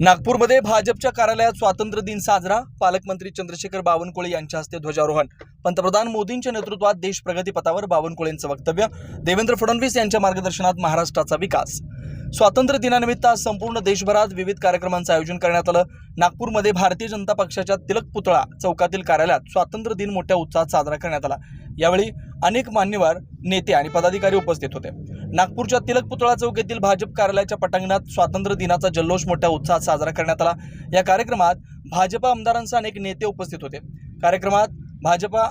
नागपूरमध्ये भाजपच्या कार्यालयात स्वातंत्र्य दिन साजरा. पालकमंत्री चंद्रशेखर बावनकुळे यांच्या हस्ते ध्वजारोहण. पंतप्रधान मोदींच्या नेतृत्वात देश प्रगतीपथावर बावनकुळेंचं वक्तव्य. देवेंद्र फडणवीस यांच्या मार्गदर्शनात महाराष्ट्राचा विकास. स्वातंत्र्य दिनानिमित्त आज संपूर्ण देशभरात विविध कार्यक्रमांचं आयोजन करण्यात आलं. नागपूरमध्ये भारतीय जनता पक्षाच्या तिलक पुतळा चौकातील कार्यालयात स्वातंत्र्य दिन मोठ्या उत्साहात साजरा करण्यात आला. यावेळी अनेक मान्यवर नेते आणि पदाधिकारी उपस्थित होते. नागपूरच्या तिलक पुतळा चौक येथील भाजप कार्यालयाच्या पटांगणात स्वातंत्र्य दिनाचा जल्लोष मोठ्या उत्साहात साजरा करण्यात आला. या कार्यक्रमात भाजपा आमदारांसह अनेक नेते उपस्थित होते. कार्यक्रमात भाजपा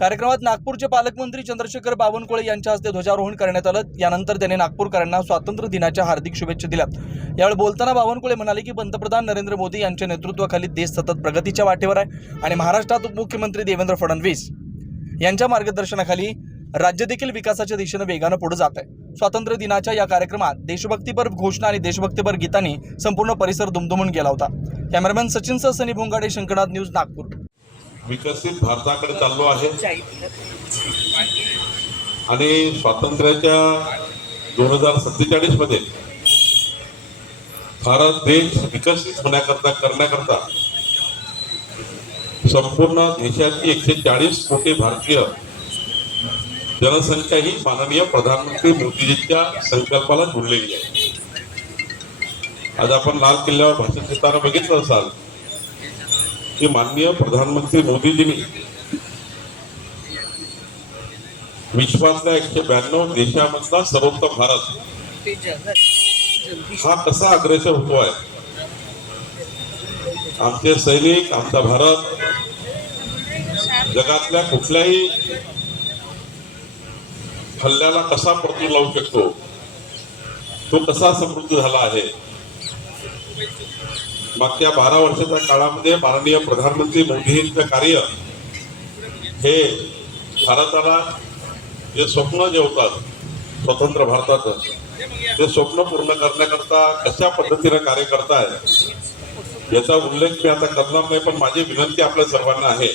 कार्यक्रमात नागपूरचे पालकमंत्री चंद्रशेखर बावनकुळे यांच्या हस्ते ध्वजारोहण करण्यात आलं. यानंतर त्यांनी नागपूरकरांना स्वातंत्र्य दिनाच्या हार्दिक शुभेच्छा दिल्यात यावेळी बोलताना बावनकुळे म्हणाले की पंतप्रधान नरेंद्र मोदी यांच्या नेतृत्वाखाली देश सतत प्रगतीच्या वाटेवर आहे आणि महाराष्ट्रात उपमुख्यमंत्री देवेंद्र फडणवीस यांच्या मार्गदर्शनाखाली राज्य देखील विकासाच्या दिशेनं वेगानं पुढे जात आहे. स्वातंत्र्य दिनाच्या या कार्यक्रमात देशभक्तीपर घोषणा आणि देशभक्तीपर गीतांनी संपूर्ण परिसर दुमदुमून गेला होता. Cameraman Sachin Sunny Bhongade Shankarnath news Nagpur. विकसित भारताकडे चाललो आहे. आणि स्वातंत्र्याच्या दोन हजार सत्तेचाळीसमध्ये भारत देश विकसित होण्याकरता करण्याकरता संपूर्ण देशाची एकशे चाळीस कोटी भारतीय जनसंख्या ही माननीय प्रधानमंत्री मोदीजींच्या संकल्पाला जुडलेली आहे. आज आपण लाल किल्ल्यावर भाषण देताना बघितलं असाल की माननीय प्रधानमंत्री मोदीजींनी विश्वातल्या एकशे ब्याण्णव देशामधला सर्वोत्तम भारत हा कसा अग्रेसर होतो आहे आमचे सैनिक आमचा भारत जगातल्या कुठल्याही हल्ल्याला कसा परतून लावू शकतो? तो कसा समृद्ध झाला आहे? मागच्या बारा वर्षाच्या काळामध्ये माननीय प्रधानमंत्री मोदींचं कार्य हे भारताला जे स्वप्न जे होतात स्वतंत्र भारताचं ते स्वप्न पूर्ण करण्याकरता कशा पद्धतीनं कार्य करताय याचा उल्लेख मी आता करणार नाही पण माझी विनंती आपल्या सर्वांना आहे.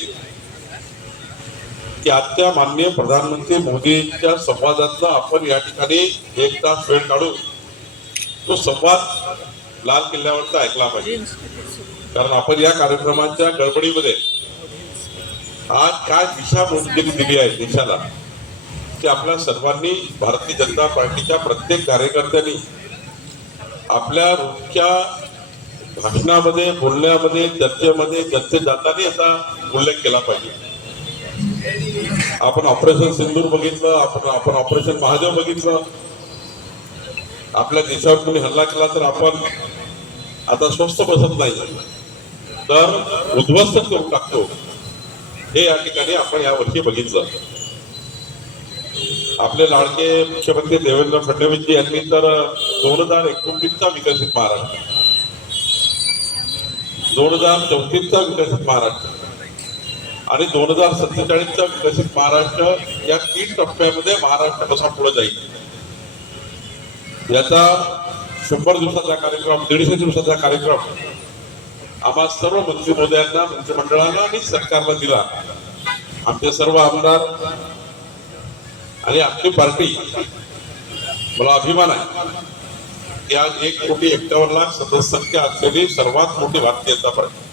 की त्या माननीय प्रधानमंत्री मोदींच्या संवादातनं आपण या ठिकाणी एक तास वेळ काढून तो संवाद लाल किल्ल्यावरचा ऐकला पाहिजे. कारण आपण या कार्यक्रमाच्या गडबडीमध्ये आज काय दिशा मोदींनी दिली आहे देशाला ते आपल्या सर्वांनी भारतीय जनता पार्टीच्या प्रत्येक कार्यकर्त्यांनी आपल्या रोजच्या भाषणामध्ये बोलण्यामध्ये चर्चेमध्ये चर्चेत जाताना याचा उल्लेख केला पाहिजे. आपण ऑपरेशन सिंदूर बघितलं आपण आपण ऑपरेशन महादेव बघितलं. आपल्या देशावर कोणी हल्ला केला तर आपण आता स्वस्त बसत नाही. तर उद्ध्वस्त करून टाकतो. हे या ठिकाणी आपण या वर्षी बघितलं. आपले लाडके मुख्यमंत्री देवेंद्र फडणवीसजी यांनी तर दोन हजार एकोणतीसचा विकसित महाराष्ट्र. दोन हजार चौतीसचा विकसित महाराष्ट्र. आणि दोन हजार सत्तेचाळीसचा विकसित महाराष्ट्र या तीन टप्प्यामध्ये महाराष्ट्र कसा पुढे जाईल? याचा शंभर दिवसाचा कार्यक्रम दीडशे दिवसाचा कार्यक्रम आम्हा सर्व मंत्री मोदयांना मंत्रिमंडळानं आणि सरकारला दिला. आमचे सर्व आमदार आणि आपली पार्टी मला अभिमान आहे की आज एक कोटी एक्कावन्न लाख सदस्य संख्या असलेली सर्वात मोठी भारतीय जनता पार्टी.